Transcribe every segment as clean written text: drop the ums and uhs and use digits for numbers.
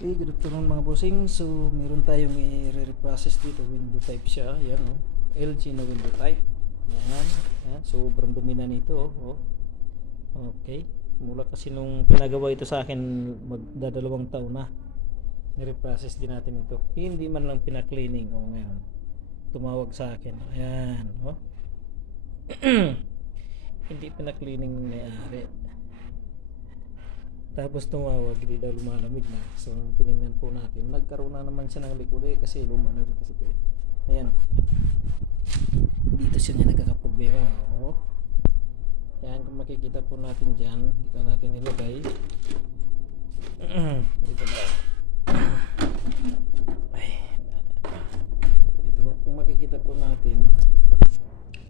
Okay, good afternoon mga bossing. So, meron tayong i-reprocess dito. Window type siya. Yan, oh. LG na window type. Yan. Yan. Sobrang dumi na nito, oh. Okay. Mula kasi nung pinagawa ito sa akin, magdadalawang taon na. Ni-reprocess din natin ito. Hindi man lang pina-cleaning. Oh, ngayon. Tumawag sa akin. Ayan, oh. Hindi pina-cleaning ni may-ari. Tapos tumawag, hindi daw lumalamig na. So tinignan po natin, nagkaroon na naman siya ng leak uli kasi luma na rin kasi ito. Ayan, dito siya nga nagkakaproblema. Oh. Yan, kung makikita po natin dyan, dito natin ilagay. Dito na. Ay, ito, kung makikita po natin,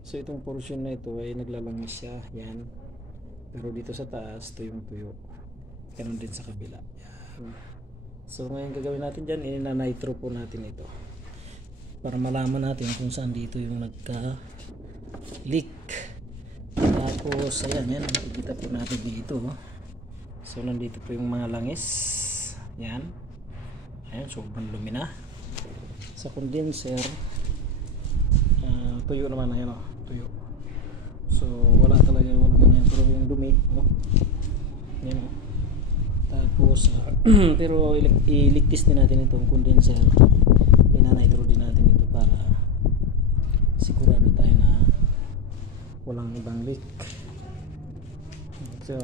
so itong portion na ito ay naglalangis siya. Yan, pero dito sa taas, ito yung tuyo. Ganun din sa kabila. Yan. So ngayon gagawin natin dyan, ina-nitro po natin ito para malaman natin kung saan dito yung nagka leak. Tapos ayan, yan makikita po natin dito. So nandito po yung mga langis. Yan. Ayan, sobrang lumi na. Sa condenser, tuyo naman. Ayan, oh, tuyo. So wala talaga, wala na yan, pero yung dumi, oh. Yan, oh. Tapos pero iligtis din natin itong condenser, ina-nitro din natin ito para sigurado tayo na walang ibang leak. So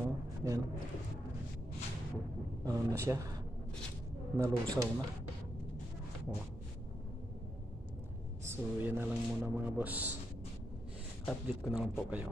yan, ano na siya, nalusaw na. Oh. So yan na lang muna mga boss, update ko naman po kayo.